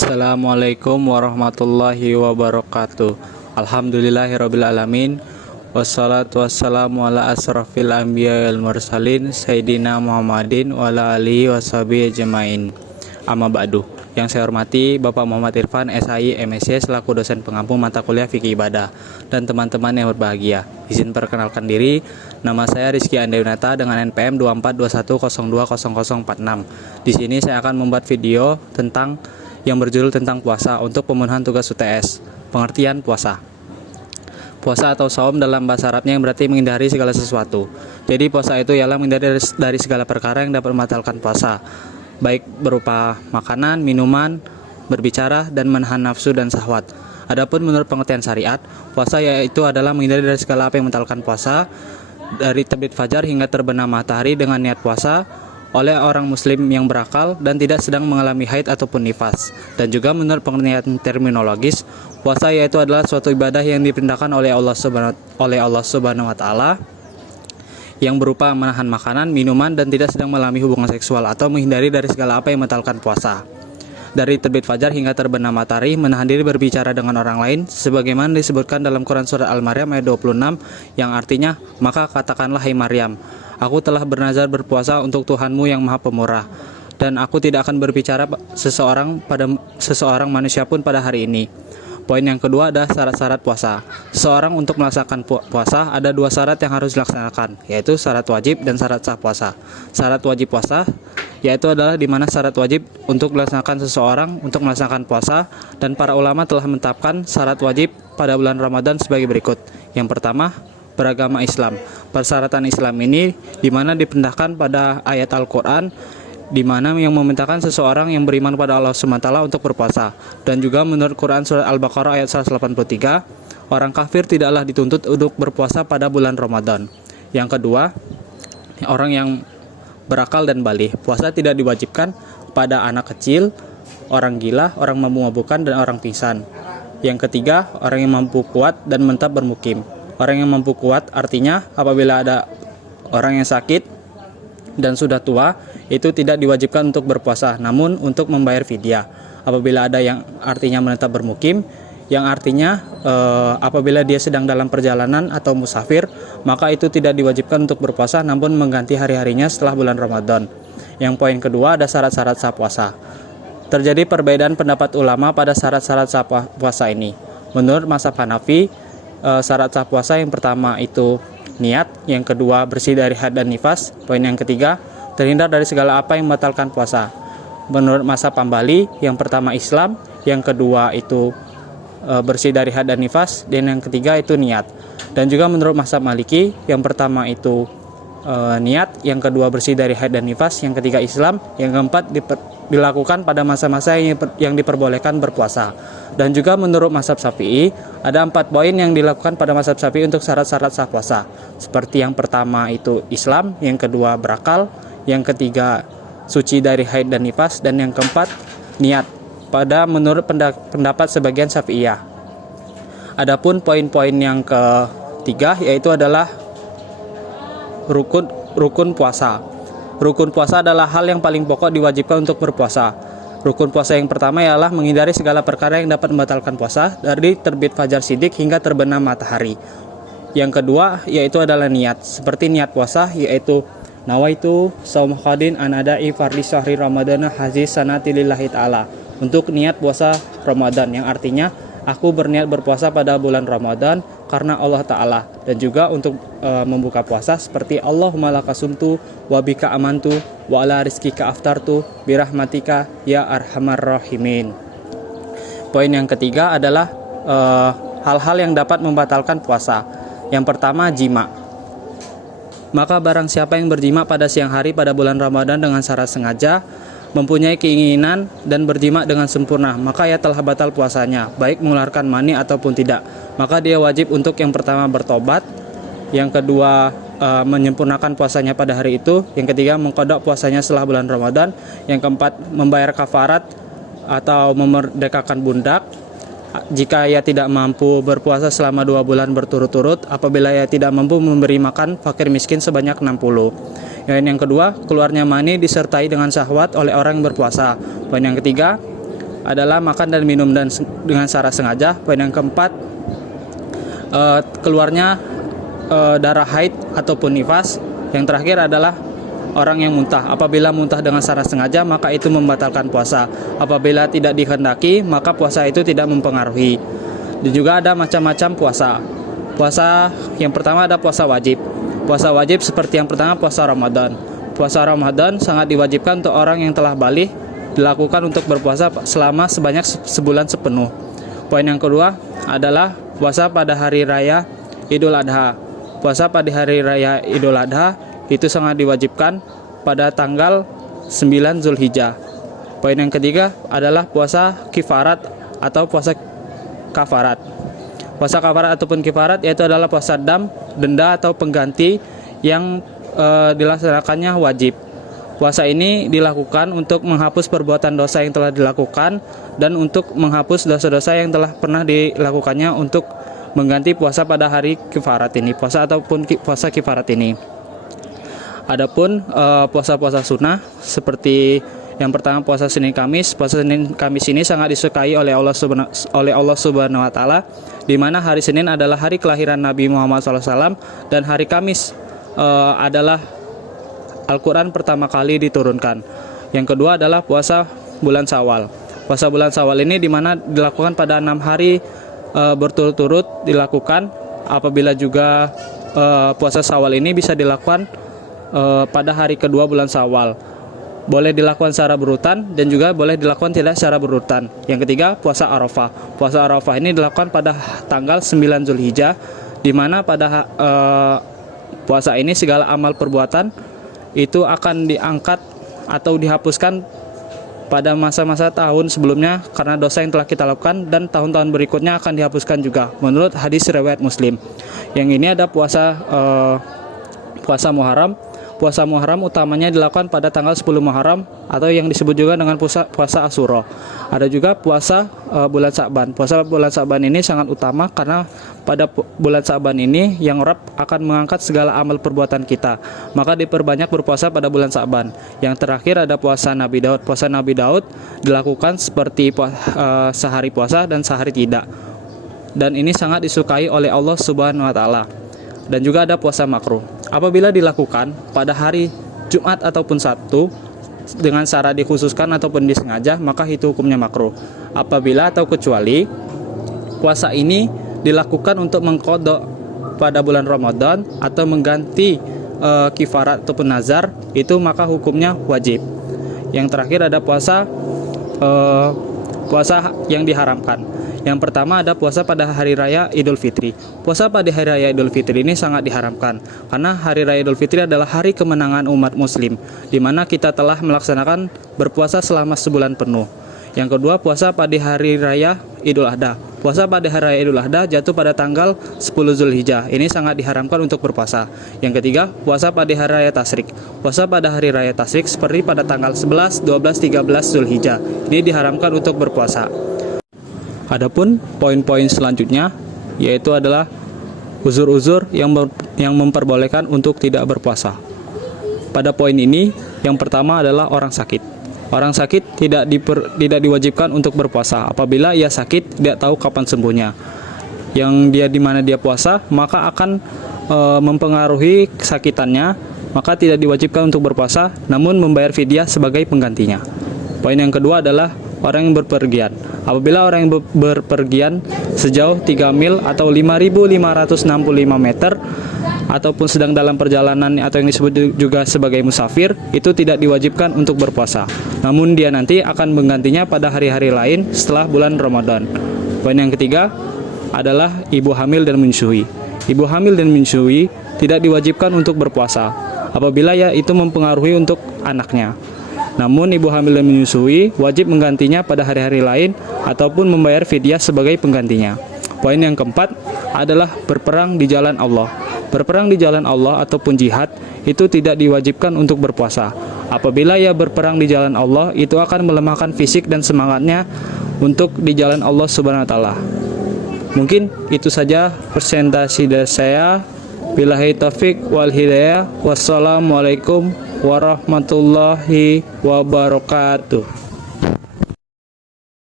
Assalamualaikum warahmatullahi wabarakatuh. Alhamdulillahirabbil alamin. Wassalatu wassalamu ala asrafil anbiya wal mursalin Sayyidina Muhammadin wa ala alihi washabihi ajmain. Amma ba'du. Yang saya hormati Bapak Muhammad Irfan, SHI, MSc, selaku dosen pengampu mata kuliah fikih ibadah, dan teman-teman yang berbahagia. Izin perkenalkan diri, nama saya Rizky Andayunata dengan NPM 2421020046. Di sini saya akan membuat video yang berjudul tentang puasa untuk pemenuhan tugas UTS. Pengertian puasa. Puasa atau saum dalam bahasa Arabnya yang berarti menghindari segala sesuatu. Jadi puasa itu ialah menghindari dari segala perkara yang dapat membatalkan puasa, baik berupa makanan, minuman, berbicara, dan menahan nafsu dan syahwat. Adapun menurut pengertian syariat, puasa yaitu adalah menghindari dari segala apa yang membatalkan puasa, dari terbit fajar hingga terbenam matahari dengan niat puasa oleh orang muslim yang berakal dan tidak sedang mengalami haid ataupun nifas. Dan juga menurut pengertian terminologis, puasa yaitu adalah suatu ibadah yang diperintahkan oleh Allah Subhanahu wa taala yang berupa menahan makanan, minuman, dan tidak sedang mengalami hubungan seksual atau menghindari dari segala apa yang membatalkan puasa. Dari terbit fajar hingga terbenam matahari, menahan diri berbicara dengan orang lain sebagaimana disebutkan dalam Quran surat Al-Maryam ayat 26 yang artinya, maka katakanlah hai Maryam, aku telah bernazar berpuasa untuk Tuhanmu yang Maha Pemurah, dan aku tidak akan berbicara seseorang manusia pun pada hari ini. Poin yang kedua adalah syarat-syarat puasa. Seorang untuk melaksanakan puasa ada dua syarat yang harus dilaksanakan, yaitu syarat wajib dan syarat sah puasa. Syarat wajib puasa yaitu adalah di mana syarat wajib untuk dilaksanakan seseorang untuk melaksanakan puasa, dan para ulama telah menetapkan syarat wajib pada bulan Ramadan sebagai berikut. Yang pertama, beragama Islam. Persyaratan Islam ini di mana diperintahkan pada ayat Al-Qur'an di mana yang memerintahkan seseorang yang beriman pada Allah SWT untuk berpuasa. Dan juga menurut Quran surat Al-Baqarah ayat 183, orang kafir tidaklah dituntut untuk berpuasa pada bulan Ramadan. Yang kedua, orang yang berakal dan baligh. Puasa tidak diwajibkan pada anak kecil, orang gila, orang mabuk-mabukan, dan orang pingsan. Yang ketiga, orang yang mampu kuat dan menetap bermukim. Orang yang mampu kuat artinya apabila ada orang yang sakit dan sudah tua, itu tidak diwajibkan untuk berpuasa, namun untuk membayar fidyah. Apabila ada yang artinya menetap bermukim, yang artinya apabila dia sedang dalam perjalanan atau musafir, maka itu tidak diwajibkan untuk berpuasa, namun mengganti hari-harinya setelah bulan Ramadan. Yang poin kedua ada syarat-syarat sah puasa. Terjadi perbedaan pendapat ulama pada syarat-syarat sah puasa ini. Menurut mazhab Hanafi, syarat sah puasa yang pertama itu niat, yang kedua bersih dari haid dan nifas, poin yang ketiga terhindar dari segala apa yang membatalkan puasa. Menurut mazhab Hambali, yang pertama Islam, yang kedua itu bersih dari haid dan nifas, dan yang ketiga itu niat. Dan juga menurut mazhab Maliki, yang pertama itu niat, yang kedua bersih dari haid dan nifas, yang ketiga Islam, yang keempat dilakukan pada masa-masa yang diperbolehkan berpuasa. Dan juga menurut mazhab Syafi'i, ada 4 poin yang dilakukan pada mazhab Syafi'i untuk syarat-syarat sah puasa. Seperti yang pertama itu Islam, yang kedua berakal, yang ketiga suci dari haid dan nifas, dan yang keempat niat pada menurut pendapat sebagian Syafi'iyah. Adapun poin-poin yang ketiga yaitu adalah rukun puasa. Rukun puasa adalah hal yang paling pokok diwajibkan untuk berpuasa. Rukun puasa yang pertama ialah menghindari segala perkara yang dapat membatalkan puasa dari terbit fajar shidik hingga terbenam matahari. Yang kedua yaitu adalah niat. Seperti niat puasa yaitu nawaitu shaum qadin an ada'i fardhi syahri ramadana hazi sanati lillahi ta'ala. Untuk niat puasa Ramadan, yang artinya aku berniat berpuasa pada bulan Ramadan karena Allah Ta'ala. Dan juga untuk membuka puasa seperti Allahumma lakasumtu wa bika amantu wa ala rizkika aftartu birahmatika ya arhamar rahimin. Poin yang ketiga adalah hal-hal yang dapat membatalkan puasa. Yang pertama jima. Maka barang siapa yang berjima pada siang hari pada bulan Ramadan dengan secara sengaja, mempunyai keinginan dan berjima dengan sempurna, maka ia telah batal puasanya, baik mengeluarkan mani ataupun tidak. Maka dia wajib untuk yang pertama bertobat, yang kedua menyempurnakan puasanya pada hari itu, yang ketiga mengqadha puasanya setelah bulan Ramadan, yang keempat membayar kafarat atau memerdekakan budak jika ia tidak mampu berpuasa selama 2 bulan berturut-turut, apabila ia tidak mampu memberi makan fakir miskin sebanyak 60. Yang kedua, keluarnya mani disertai dengan syahwat oleh orang yang berpuasa. Poin yang ketiga, adalah makan dan minum dengan secara sengaja. Poin yang keempat, keluarnya darah haid ataupun nifas. Yang terakhir adalah orang yang muntah. Apabila muntah dengan secara sengaja, maka itu membatalkan puasa. Apabila tidak dikehendaki, maka puasa itu tidak mempengaruhi. Dan juga ada macam-macam puasa. Puasa yang pertama ada puasa wajib. Puasa wajib seperti yang pertama puasa Ramadan. Puasa Ramadan sangat diwajibkan untuk orang yang telah balik, dilakukan untuk berpuasa selama sebanyak sebulan sepenuh. Poin yang kedua adalah puasa pada hari raya Idul Adha. Puasa pada hari raya Idul Adha itu sangat diwajibkan pada tanggal 9 Zulhijjah. Poin yang ketiga adalah puasa kifarat atau puasa kafarat. Puasa kafarat ataupun kifarat yaitu adalah puasa denda atau pengganti yang dilaksanakannya wajib. Puasa ini dilakukan untuk menghapus perbuatan dosa yang telah dilakukan dan untuk menghapus dosa-dosa yang telah pernah dilakukannya untuk mengganti puasa pada hari kifarat ini, puasa ataupun puasa kifarat ini. Adapun puasa-puasa sunnah seperti yang pertama puasa Senin Kamis. Puasa Senin Kamis ini sangat disukai oleh Allah Subhanahu wa taala, di mana hari Senin adalah hari kelahiran Nabi Muhammad SAW dan hari Kamis adalah Al-Qur'an pertama kali diturunkan. Yang kedua adalah puasa bulan Syawal. Puasa bulan Syawal ini di mana dilakukan pada 6 hari berturut-turut dilakukan. Apabila juga puasa Syawal ini bisa dilakukan pada hari kedua bulan Syawal. Boleh dilakukan secara berurutan dan juga boleh dilakukan tidak secara berurutan. Yang ketiga, puasa Arafah. Puasa Arafah ini dilakukan pada tanggal 9 Zulhijjah, di mana pada puasa ini segala amal perbuatan itu akan diangkat atau dihapuskan pada masa-masa tahun sebelumnya karena dosa yang telah kita lakukan, dan tahun-tahun berikutnya akan dihapuskan juga menurut hadis riwayat Muslim. Yang ini ada puasa Muharram. Puasa Muharram utamanya dilakukan pada tanggal 10 Muharram atau yang disebut juga dengan puasa Asyura. Ada juga puasa bulan Sa'ban. Puasa bulan Sa'ban ini sangat utama karena pada bulan Sa'ban ini yang Rabb akan mengangkat segala amal perbuatan kita. Maka diperbanyak berpuasa pada bulan Sa'ban. Yang terakhir ada puasa Nabi Daud. Puasa Nabi Daud dilakukan seperti sehari puasa dan sehari tidak. Dan ini sangat disukai oleh Allah Subhanahu wa taala. Dan juga ada puasa makruh. Apabila dilakukan pada hari Jumat ataupun Sabtu dengan cara dikhususkan ataupun disengaja, maka itu hukumnya makruh. Apabila atau kecuali puasa ini dilakukan untuk mengqadha pada bulan Ramadan atau mengganti kifarat ataupun nazar, itu maka hukumnya wajib. Yang terakhir ada puasa yang diharamkan. Yang pertama ada puasa pada hari raya Idul Fitri. Puasa pada hari raya Idul Fitri ini sangat diharamkan karena hari raya Idul Fitri adalah hari kemenangan umat muslim, di mana kita telah melaksanakan berpuasa selama sebulan penuh. Yang kedua, puasa pada hari raya Idul Adha. Puasa pada hari raya Idul Adha jatuh pada tanggal 10 Zulhijjah. Ini sangat diharamkan untuk berpuasa. Yang ketiga, puasa pada hari raya Tasyrik. Puasa pada hari raya Tasyrik seperti pada tanggal 11, 12, 13 Zulhijjah. Ini diharamkan untuk berpuasa. Adapun poin-poin selanjutnya yaitu adalah uzur-uzur yang memperbolehkan untuk tidak berpuasa. Pada poin ini yang pertama adalah orang sakit. Orang sakit tidak diwajibkan untuk berpuasa apabila ia sakit tidak tahu kapan sembuhnya. Yang dia di mana dia puasa maka akan mempengaruhi kesakitannya, maka tidak diwajibkan untuk berpuasa namun membayar fidyah sebagai penggantinya. Poin yang kedua adalah orang yang berpergian. Apabila orang yang berpergian sejauh 3 mil atau 5.565 meter ataupun sedang dalam perjalanan atau yang disebut juga sebagai musafir, itu tidak diwajibkan untuk berpuasa. Namun dia nanti akan menggantinya pada hari-hari lain setelah bulan Ramadan. Poin yang ketiga adalah ibu hamil dan menyusui. Ibu hamil dan menyusui tidak diwajibkan untuk berpuasa apabila ya itu mempengaruhi untuk anaknya. Namun ibu hamil dan menyusui wajib menggantinya pada hari-hari lain ataupun membayar fidyah sebagai penggantinya. Poin yang keempat adalah berperang di jalan Allah. Berperang di jalan Allah ataupun jihad itu tidak diwajibkan untuk berpuasa. Apabila ia berperang di jalan Allah, itu akan melemahkan fisik dan semangatnya untuk di jalan Allah Subhanahu wa taala. Mungkin itu saja presentasi dari saya. Billahi taufik wal hidayah. Wassalamualaikum warahmatullahi wabarakatuh.